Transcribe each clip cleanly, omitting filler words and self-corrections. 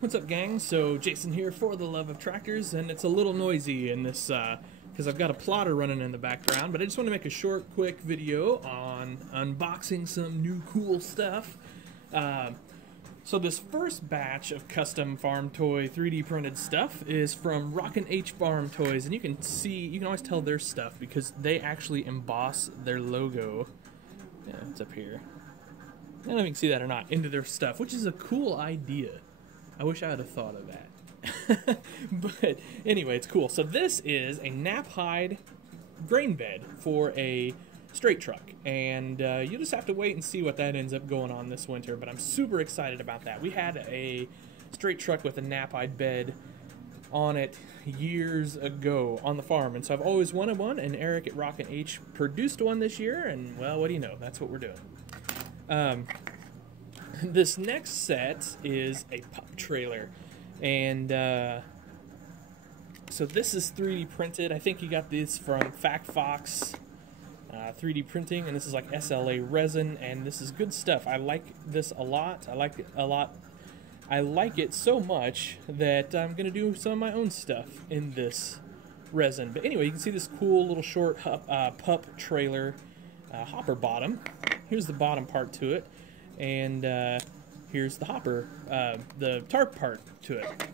What's up, gang? So Jason here for the love of tractors, and it's a little noisy in this because I've got a plotter running in the background, but I just want to make a short, quick video on unboxing some new cool stuff. So this first batch of custom farm toy 3D printed stuff is from Rockin' H Farm Toys, and you can always tell their stuff because they actually emboss their logo. Yeah, it's up here. I don't know if you can see that or not, into their stuff, which is a cool idea. I wish I would have thought of that. But anyway, it's cool. So this is a knaphiede grain bed for a straight truck. And you just have to wait and see what that ends up going on this winter. But I'm super excited about that. We had a straight truck with a knaphiede bed on it years ago on the farm. And so I've always wanted one. And Eric at Rockin' H produced one this year. And, well, what do you know? That's what we're doing. This next set is a pup trailer, and so this is 3D printed. I think you got this from FactFox 3D printing, and this is like SLA resin, and this is good stuff. I like this a lot. I like it a lot. I like it so much that I'm gonna do some of my own stuff in this resin. But anyway, you can see this cool little short pup trailer hopper bottom. Here's the bottom part to it. And here's the hopper, the tarp part to it.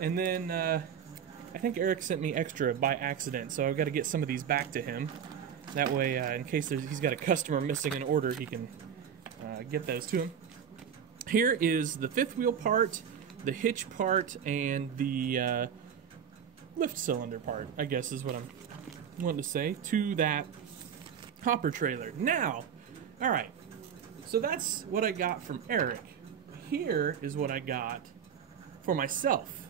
And then I think Eric sent me extra by accident, so I've got to get some of these back to him. That way, in case he's got a customer missing an order, he can get those to him. Here is the fifth wheel part, the hitch part, and the lift cylinder part, I guess is what I'm wanting to say, to that hopper trailer. Now, all right. So that's what I got from Eric. Here is what I got for myself.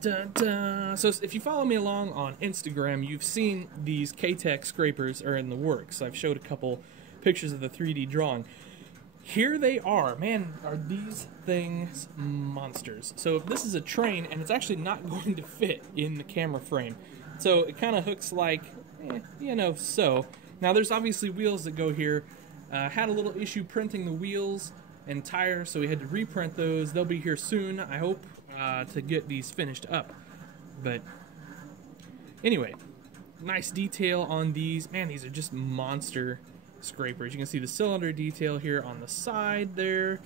Dun, dun. So if you follow me along on Instagram, you've seen these Ktec scrapers are in the works. I've showed a couple pictures of the 3D drawing. Here they are. Man, are these things monsters. So this is a train, and it's actually not going to fit in the camera frame. So it kind of hooks like, you know, so. Now there's obviously wheels that go here. Had a little issue printing the wheels and tires, so we had to reprint those. They'll be here soon, I hope, to get these finished up. But anyway, nice detail on these. Man, these are just monster scrapers. You can see the cylinder detail here on the side there.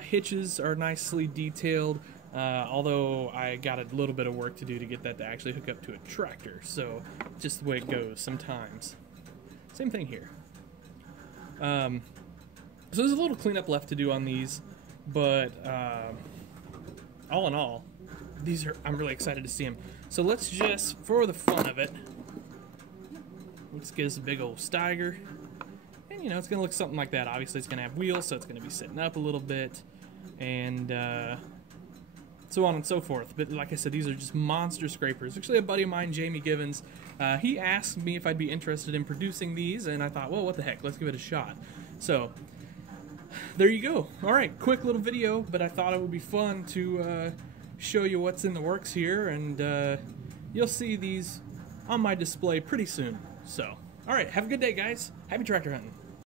Hitches are nicely detailed, although I got a little bit of work to do to get that to actually hook up to a tractor. So just the way it goes sometimes. Same thing here. So there's a little cleanup left to do on these, but all in all, I'm really excited to see them. So let's just, for the fun of it, let's get us a big old Steiger. And you know, it's going to look something like that. Obviously it's going to have wheels, so it's going to be sitting up a little bit, and so on and so forth. But like I said, these are just monster scrapers. Actually, a buddy of mine, Jamie Givens, he asked me if I'd be interested in producing these, and I thought, well, what the heck, let's give it a shot. So there you go. All right, quick little video, but I thought it would be fun to show you what's in the works here, and you'll see these on my display pretty soon. So, all right, have a good day, guys. Happy tractor hunting.